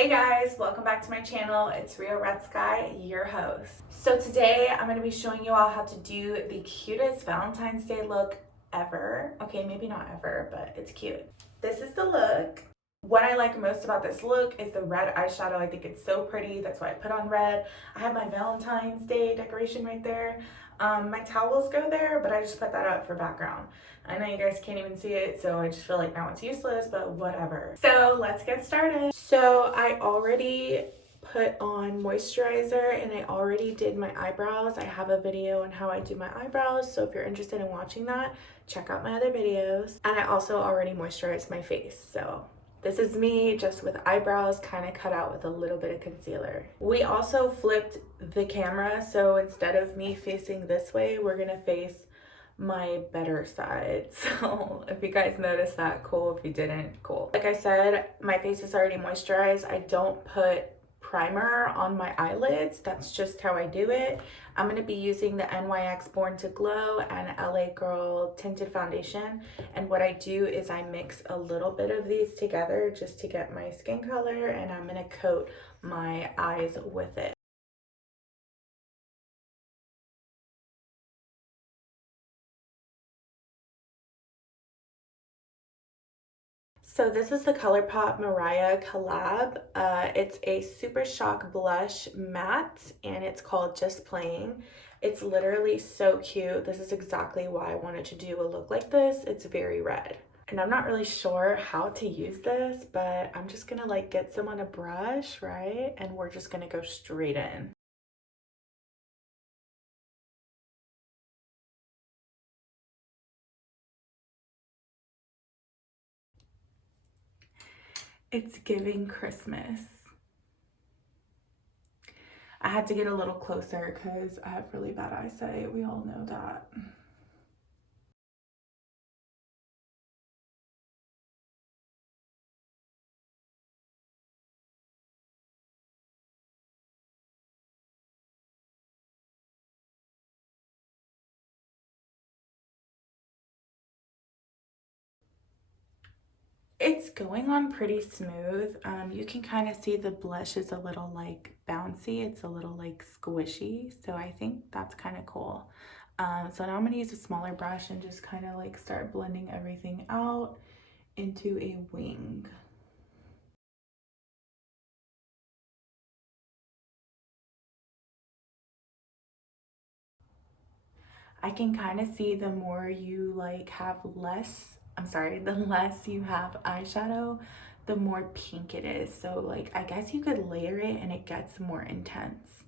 Hey guys, welcome back to my channel. It's Rio Red Sky, your host. So today I'm going to be showing you all how to do the cutest Valentine's Day look ever. Okay, maybe not ever, but it's cute. This is the look. What I like most about this look is the red eyeshadow. I think it's so pretty. That's why I put on red. I have my Valentine's Day decoration right there. My towels go there, but I just put that up for background. I know you guys can't even see it, so I just feel like now it's useless, but whatever. So let's get started. So I already put on moisturizer and I already did my eyebrows. I have a video on how I do my eyebrows, so if you're interested in watching that, check out my other videos. And I also already moisturized my face, so this is me just with eyebrows kind of cut out with a little bit of concealer. We also flipped the camera, so instead of me facing this way, we're gonna face my better side. So if you guys noticed that, cool. If you didn't, cool. Like I said, my face is already moisturized. I don't put primer on my eyelids. That's just how I do it. I'm going to be using the NYX Born to Glow and LA Girl Tinted Foundation. And what I do is I mix a little bit of these together just to get my skin color, and I'm going to coat my eyes with it. So this is the ColourPop Mariah collab. It's a Super Shock Blush Matte, and it's called Just Playing. It's literally so cute. This is exactly why I wanted to do a look like this. It's very red. And I'm not really sure how to use this, but I'm just gonna like get some on a brush, right? And we're just gonna go straight in. It's giving Christmas. I had to get a little closer because I have really bad eyesight. We all know that. It's going on pretty smooth. You can kind of see the blush is a little like bouncy. It's a little like squishy. So I think that's kind of cool. So now I'm going to use a smaller brush and just kind of like start blending everything out into a wing. I can kind of see the more you like have less, the less you have eyeshadow, the more pink it is. So like, I guess you could layer it and it gets more intense.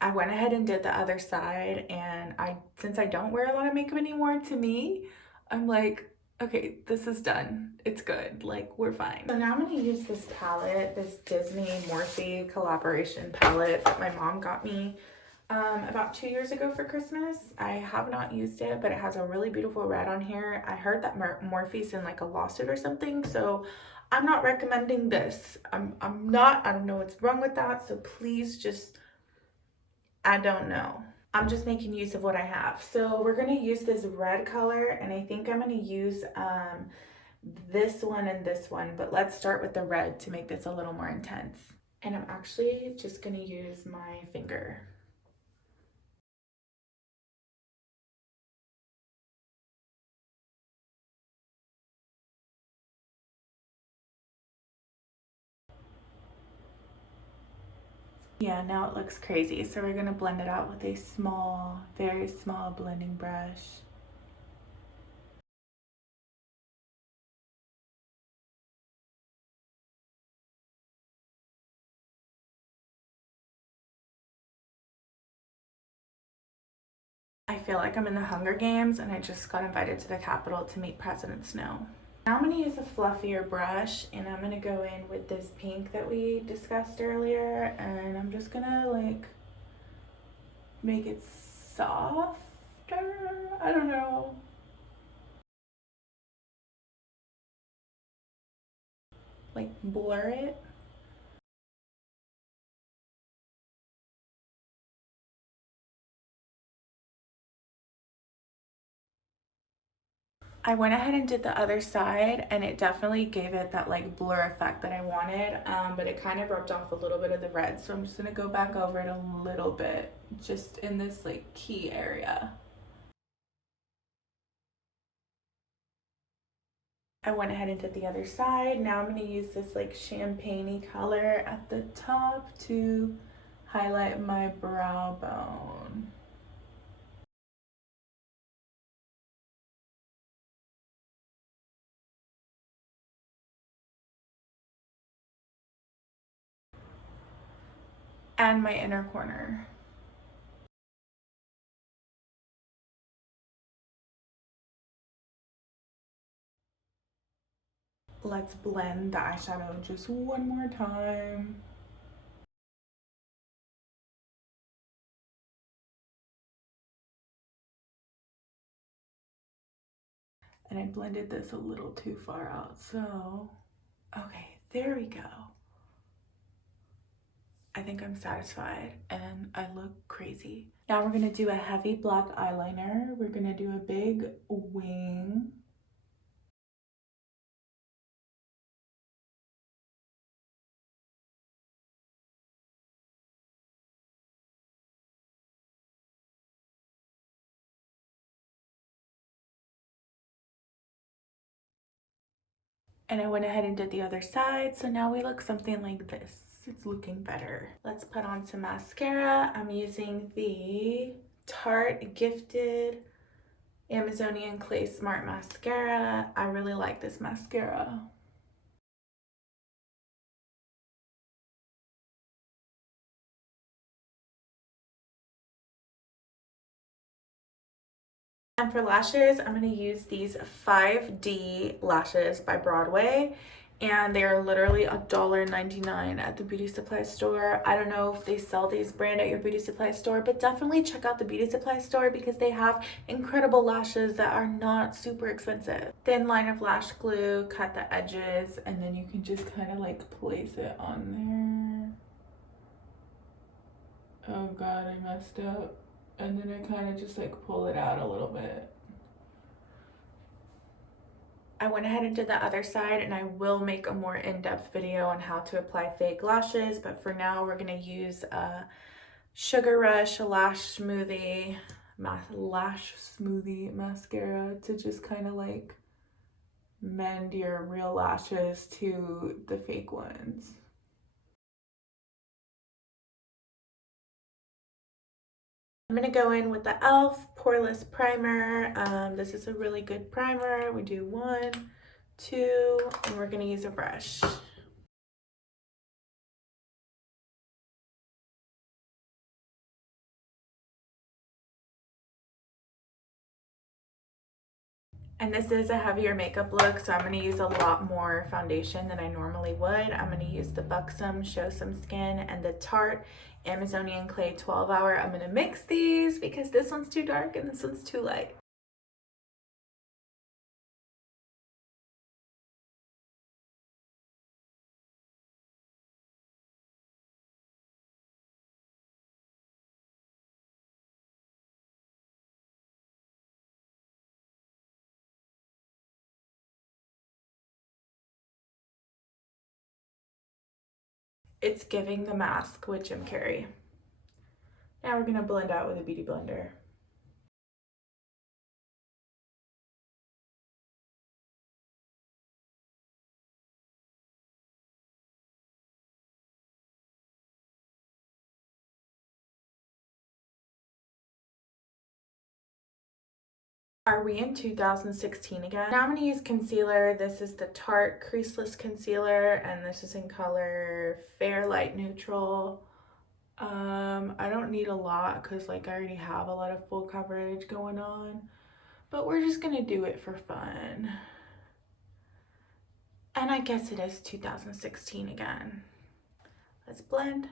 I went ahead and did the other side, and since I don't wear a lot of makeup anymore, to me, I'm like, okay, this is done. It's good. Like, we're fine. So now I'm going to use this palette, this Disney Morphe collaboration palette that my mom got me about 2 years ago for Christmas. I have not used it, but it has a really beautiful red on here. I heard that Morphe's in like a lawsuit or something, so I'm not recommending this. I don't know what's wrong with that, so please just, I don't know. I'm just making use of what I have. So we're going to use this red color, and I think I'm going to use this one and this one, but let's start with the red to make this a little more intense. And I'm actually just going to use my finger. Yeah, now it looks crazy. So we're going to blend it out with a small, very small blending brush. I feel like I'm in the Hunger Games and I just got invited to the Capitol to meet President Snow. Now I'm going to use a fluffier brush, and I'm going to go in with this pink that we discussed earlier, and I'm just going to like make it softer. I don't know. like blur it. I went ahead and did the other side, and it definitely gave it that like blur effect that I wanted, but it kind of rubbed off a little bit of the red, so I'm just gonna go back over it a little bit, just in this like key area. I went ahead and did the other side. Now I'm gonna use this like champagne-y color at the top to highlight my brow bone. And my inner corner. Let's blend the eyeshadow just one more time. And I blended this a little too far out, so okay, there we go. I think I'm satisfied and I look crazy. Now we're gonna do a heavy black eyeliner. We're gonna do a big wing. And I went ahead and did the other side, so now we look something like this. It's looking better. Let's put on some mascara. I'm using the Tarte Gifted Amazonian Clay Smart Mascara. I really like this mascara. And for lashes, I'm going to use these 5D lashes by Broadway. And they are literally $1.99 at the beauty supply store. I don't know if they sell these brand at your beauty supply store, but definitely check out the beauty supply store because they have incredible lashes that are not super expensive. Thin line of lash glue, cut the edges, and then you can just kind of like place it on there. Oh God, I messed up. And then I kind of just like pull it out a little bit. I went ahead and did the other side, and I will make a more in-depth video on how to apply fake lashes, but for now we're gonna use a Sugar Rush lash smoothie mascara to just kind of like mend your real lashes to the fake ones. I'm gonna go in with the e.l.f. Poreless Primer. This is a really good primer. We do 1, 2, and we're gonna use a brush. And this is a heavier makeup look, so I'm gonna use a lot more foundation than I normally would. I'm gonna use the Buxom Show Some Skin and the Tarte Amazonian Clay 12 Hour. I'm gonna mix these because this one's too dark and this one's too light. It's giving the mask with Jim Carrey. Now we're gonna blend out with a beauty blender. Are we in 2016 again? Now I'm gonna use concealer. This is the Tarte Creaseless Concealer, and this is in color Fair Light Neutral. I don't need a lot because like I already have a lot of full coverage going on, but we're just gonna do it for fun. And I guess it is 2016 again. Let's blend.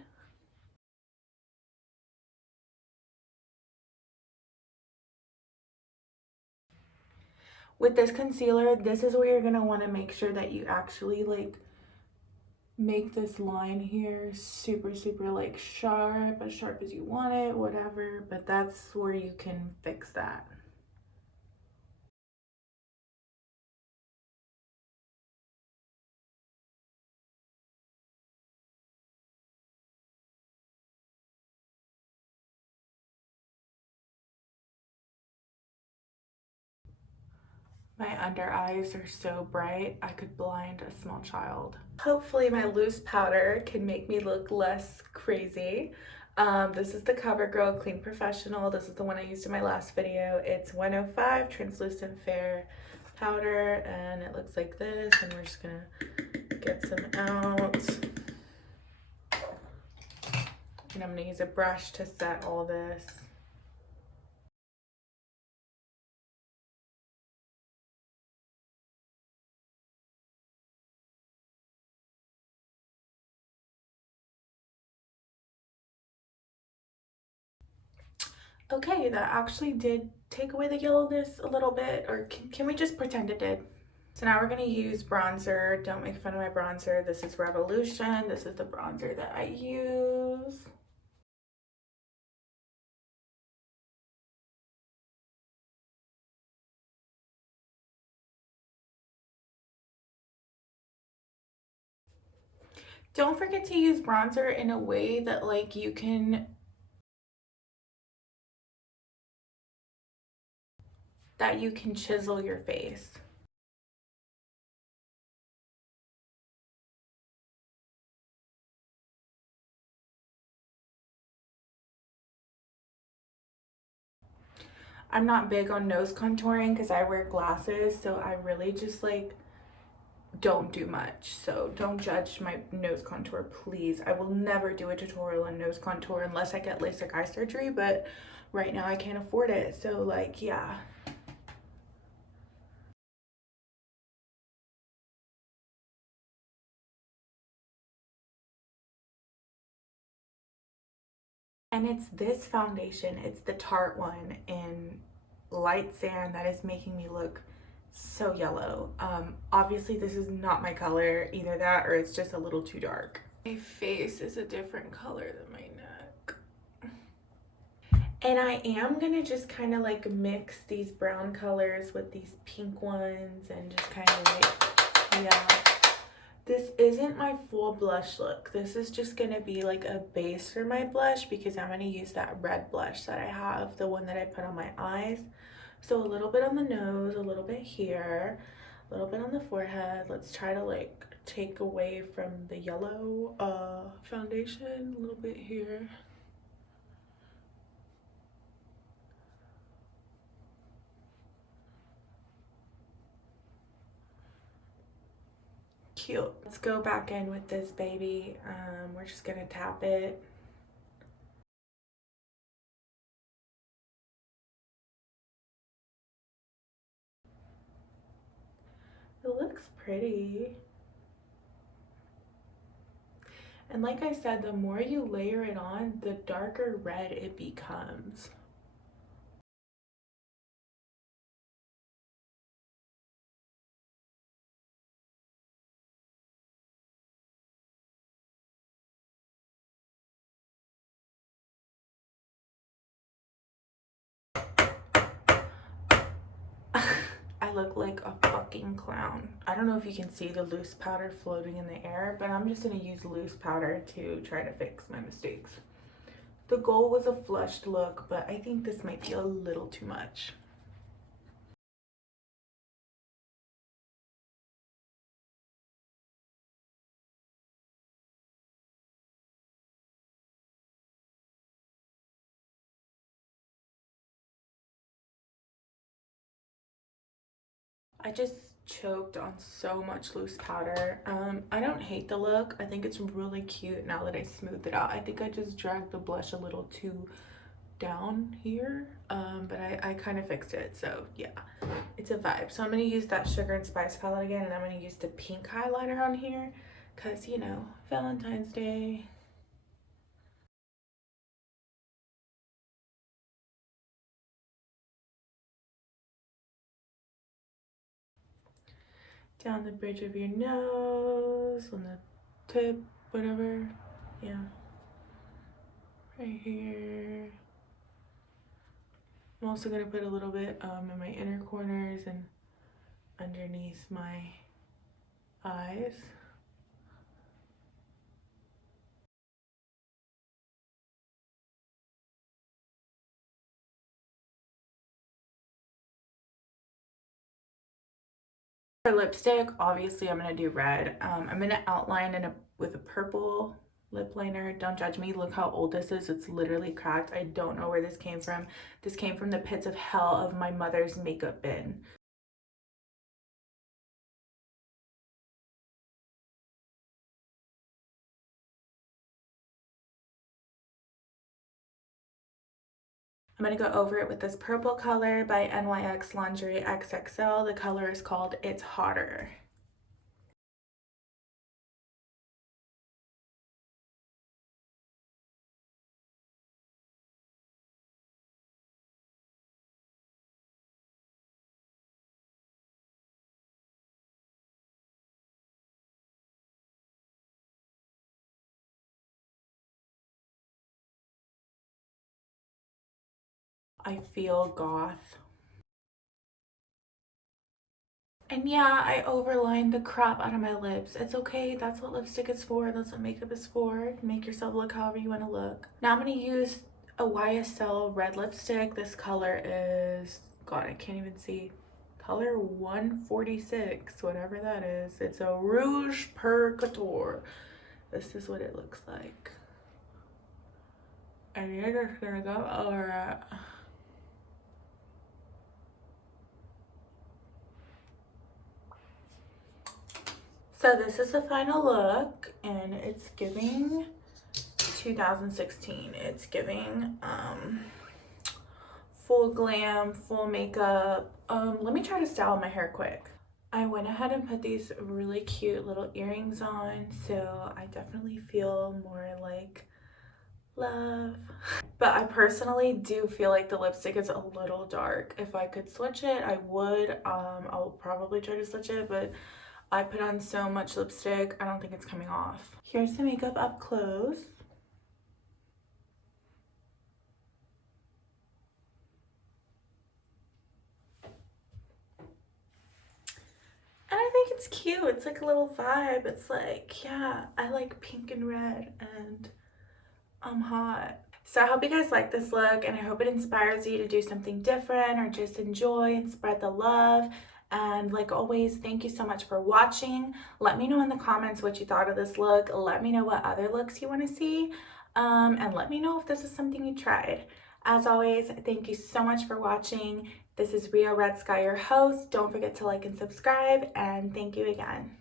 With this concealer, this is where you're gonna wanna make sure that you actually like make this line here super like sharp, as sharp as you want it, whatever, but that's where you can fix that. My under eyes are so bright, I could blind a small child. Hopefully my loose powder can make me look less crazy. This is the CoverGirl Clean Professional. This is the one I used in my last video. It's 105 Translucent Fair powder, and it looks like this, and we're just gonna get some out. And I'm gonna use a brush to set all this. Okay, that actually did take away the yellowness a little bit, or can we just pretend it did? So now we're gonna use bronzer. Don't make fun of my bronzer. This is Revolution. This is the bronzer that I use. Don't forget to use bronzer in a way that like you can chisel your face. I'm not big on nose contouring because I wear glasses, so I really just like don't do much. So don't judge my nose contour, please. I will never do a tutorial on nose contour unless I get LASIK eye surgery, but right now I can't afford it. So like, yeah. And it's this foundation, it's the Tarte one in light sand that is making me look so yellow. Obviously this is not my color, either that or it's just a little too dark. My face is a different color than my neck. And I am gonna just kind of like mix these brown colors with these pink ones and just kind of like, yeah. This isn't my full blush look. This is just gonna be like a base for my blush because I'm gonna use that red blush that I have, the one that I put on my eyes. So a little bit on the nose, a little bit here, a little bit on the forehead. Let's try to like take away from the yellow foundation, a little bit here. Cute. Let's go back in with this baby. We're just gonna tap it. It looks pretty. And like I said, the more you layer it on, the darker red it becomes. I look like a fucking clown. I don't know if you can see the loose powder floating in the air, but I'm just gonna use loose powder to try to fix my mistakes. The goal was a flushed look, but I think this might be a little too much. I just choked on so much loose powder. I don't hate the look. I think it's really cute now that I smoothed it out. I think I just dragged the blush a little too down here, but I kind of fixed it, so yeah, it's a vibe. So I'm gonna use that Sugar and Spice palette again, and I'm gonna use the pink highlighter on here because, you know, Valentine's Day. Down the bridge of your nose, on the tip, whatever. Yeah. Right here. I'm also gonna put a little bit in my inner corners and underneath my eyes. For lipstick, obviously I'm gonna do red. I'm gonna outline with a purple lip liner. Don't judge me. Look how old this is. It's literally cracked. I don't know where this came from. This came from the pits of hell of my mother's makeup bin. I'm gonna go over it with this purple color by NYX Lingerie XXL. The color is called It's Hotter. I feel goth. And yeah, I overlined the crap out of my lips. It's okay. That's what lipstick is for. That's what makeup is for. Make yourself look however you want to look. Now I'm going to use a YSL red lipstick. This color is, God, I can't even see. Color 146, whatever that is. It's a Rouge Per Couture. This is what it looks like. And you're just going to go over it. So this is the final look, and it's giving 2016. It's giving full glam, full makeup. Let me try to style my hair quick. I went ahead and put these really cute little earrings on, so I definitely feel more like love. But I personally do feel like the lipstick is a little dark. If I could switch it, I would. I'll probably try to switch it, but I put on so much lipstick, I don't think it's coming off. Here's the makeup up close. And I think it's cute. It's like a little vibe. It's like, yeah, I like pink and red and I'm hot. So I hope you guys like this look, and I hope it inspires you to do something different or just enjoy and spread the love. And like always, thank you so much for watching. Let me know in the comments what you thought of this look. Let me know what other looks you want to see. And let me know if this is something you tried. As always, thank you so much for watching. This is Rio Red Sky, your host. Don't forget to like and subscribe, and thank you again.